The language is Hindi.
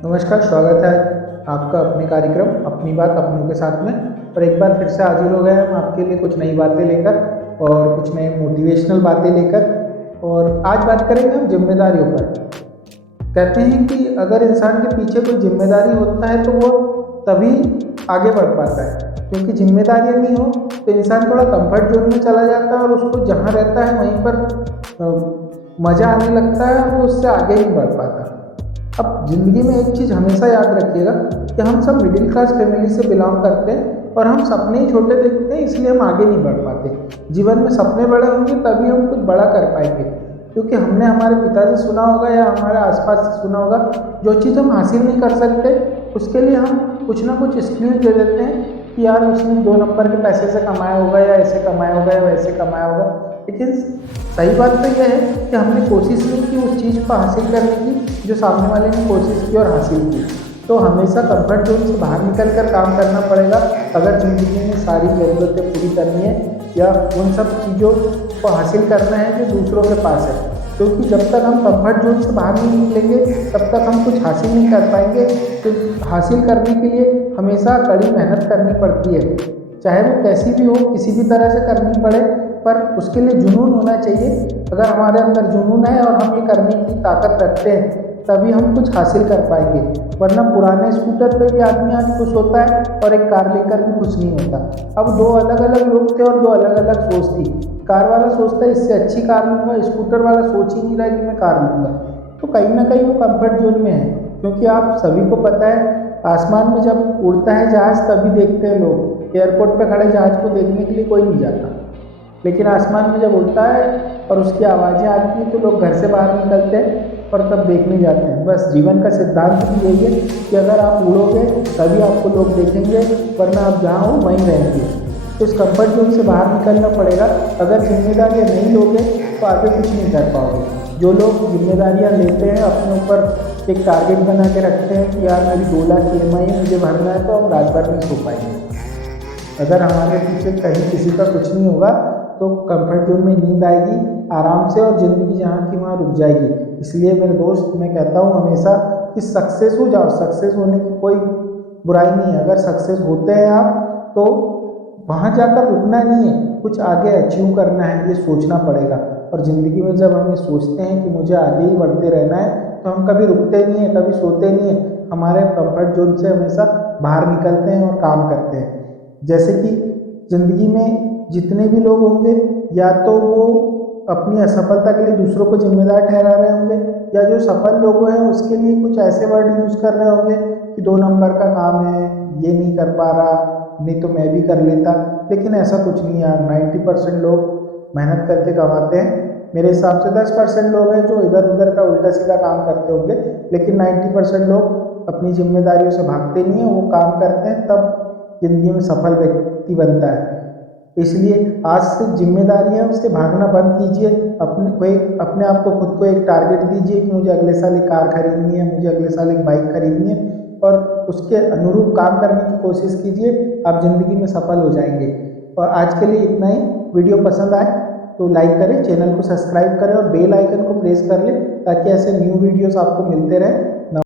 नमस्कार, स्वागत है आपका अपने कार्यक्रम अपनी बात अपनों के साथ में। और एक बार फिर से हाजिर हो गए हम आपके लिए कुछ नई बातें लेकर और कुछ नए मोटिवेशनल बातें लेकर। और आज बात करेंगे हम जिम्मेदारियों पर। कहते हैं कि अगर इंसान के पीछे कोई जिम्मेदारी होता है तो वो तभी आगे बढ़ पाता है, क्योंकि जिम्मेदारियाँ नहीं हो तो इंसान थोड़ा कंफर्ट जोन में चला जाता है और उसको जहाँ रहता है वहीं पर मज़ा आने लगता है और वो उससे आगे नहीं बढ़ पाता। अब ज़िंदगी में एक चीज़ हमेशा याद रखिएगा कि हम सब मिडिल क्लास फैमिली से बिलोंग करते हैं और हम सपने ही छोटे देखते हैं, इसलिए हम आगे नहीं बढ़ पाते। जीवन में सपने बड़े होंगे तभी हम कुछ बड़ा कर पाएंगे, क्योंकि हमने हमारे पिता से सुना होगा या हमारे आसपास से सुना होगा, जो चीज़ हम हासिल नहीं कर सकते उसके लिए हम कुछ ना कुछ एक्सक्यूज दे देते हैं कि यार उसने 2 नंबर के पैसे से कमाया होगा या ऐसे कमाया होगा या वैसे कमाया होगा। लेकिन सही बात तो यह है कि हमने कोशिश नहीं की उस चीज़ को हासिल करने की जो सामने वाले ने कोशिश की और हासिल की। तो हमेशा कंफर्ट जोन से बाहर निकल कर काम करना पड़ेगा अगर ज़िंदगी में सारी ज़रूरतें पूरी करनी है या उन सब चीज़ों को हासिल करना है जो दूसरों के पास है। क्योंकि जब तक हम कंफर्ट जोन से बाहर नहीं निकलेंगे तब तक हम कुछ हासिल नहीं कर पाएंगे। तो हासिल करने के लिए हमेशा कड़ी मेहनत करनी पड़ती है, चाहे वो कैसी भी हो, किसी भी तरह से करनी पड़े, पर उसके लिए जुनून होना चाहिए। अगर हमारे अंदर जुनून है और हम ये करने की ताकत रखते हैं तभी हम कुछ हासिल कर पाएंगे, वरना पुराने स्कूटर पे भी आदमी आज खुश होता है और एक कार लेकर भी खुश नहीं होता। अब दो अलग अलग लोग थे और दो अलग अलग सोच थी। कार वाला सोचता है इससे अच्छी कार लूँगा, स्कूटर वाला सोच ही नहीं रहा कि मैं कार लूँगा। तो कहीं ना कहीं वो कंफर्ट जोन में है, क्योंकि आप सभी को पता है आसमान में जब उड़ता है जहाज़ तभी देखते हैं लोग। एयरपोर्ट पे खड़े जहाज़ को देखने के लिए कोई नहीं जाता, लेकिन आसमान में जब उड़ता है और उसकी आवाज़ें आती हैं तो लोग घर से बाहर निकलते हैं और तब देखने जाते हैं। बस जीवन का सिद्धांत भी यही है कि अगर आप उड़ोगे तभी आपको लोग देखेंगे, वरना आप जहाँ हो वहीं रहेंगे। तो इस कंफर्ट जोन से बाहर निकलना पड़ेगा। अगर जिम्मेदारियाँ नहीं लोगे तो आगे कुछ नहीं कर पाओगे। जो लोग जिम्मेदारियाँ लेते हैं अपने ऊपर एक टारगेट बना के रखते हैं कि यार मेरी 2 लाख EMI मुझे भरना है, तो हम रात भर नहीं सो पाएंगे। अगर हमारे पीछे कहीं किसी का कुछ नहीं होगा तो कंफर्ट जोन में नींद आएगी आराम से और ज़िंदगी जहाँ की वहाँ रुक जाएगी। इसलिए मेरे दोस्त, मैं कहता हूँ हमेशा कि सक्सेस हो जाओ। सक्सेस होने की कोई बुराई नहीं है। अगर सक्सेस होते हैं आप तो वहाँ जाकर रुकना नहीं है, कुछ आगे अचीव करना है, ये सोचना पड़ेगा। और ज़िंदगी में जब हम ये सोचते हैं कि मुझे आगे ही बढ़ते रहना है तो हम कभी रुकते नहीं हैं, कभी सोते नहीं हैं, हमारे कंफर्ट जोन से हमेशा बाहर निकलते हैं और काम करते हैं। जैसे कि ज़िंदगी में जितने भी लोग होंगे या तो वो अपनी असफलता के लिए दूसरों को जिम्मेदार ठहरा रहे होंगे, या जो सफल लोग हैं उसके लिए कुछ ऐसे वर्ड यूज़ कर रहे होंगे कि 2 नंबर का काम है, ये नहीं कर पा रहा, नहीं तो मैं भी कर लेता। लेकिन ऐसा कुछ नहीं है यार, 90% लोग मेहनत करके कमाते हैं। मेरे हिसाब से 10% लोग हैं जो इधर उधर का उल्टा सीधा काम करते होंगे, लेकिन 90% लोग अपनी जिम्मेदारियों से भागते नहीं हैं, वो काम करते हैं, तब ज़िंदगी में सफल व्यक्ति बनता है। इसलिए आज से जिम्मेदारियां उससे भागना बंद कीजिए। अपने आप को, खुद को एक टारगेट दीजिए कि मुझे अगले साल एक कार खरीदनी है, मुझे अगले साल एक बाइक खरीदनी है, और उसके अनुरूप काम करने की कोशिश कीजिए। आप ज़िंदगी में सफल हो जाएंगे। और आज के लिए इतना ही। वीडियो पसंद आए तो लाइक करें, चैनल को सब्सक्राइब करें और बेल आइकन को प्रेस कर लें ताकि ऐसे न्यू वीडियोस आपको मिलते रहें।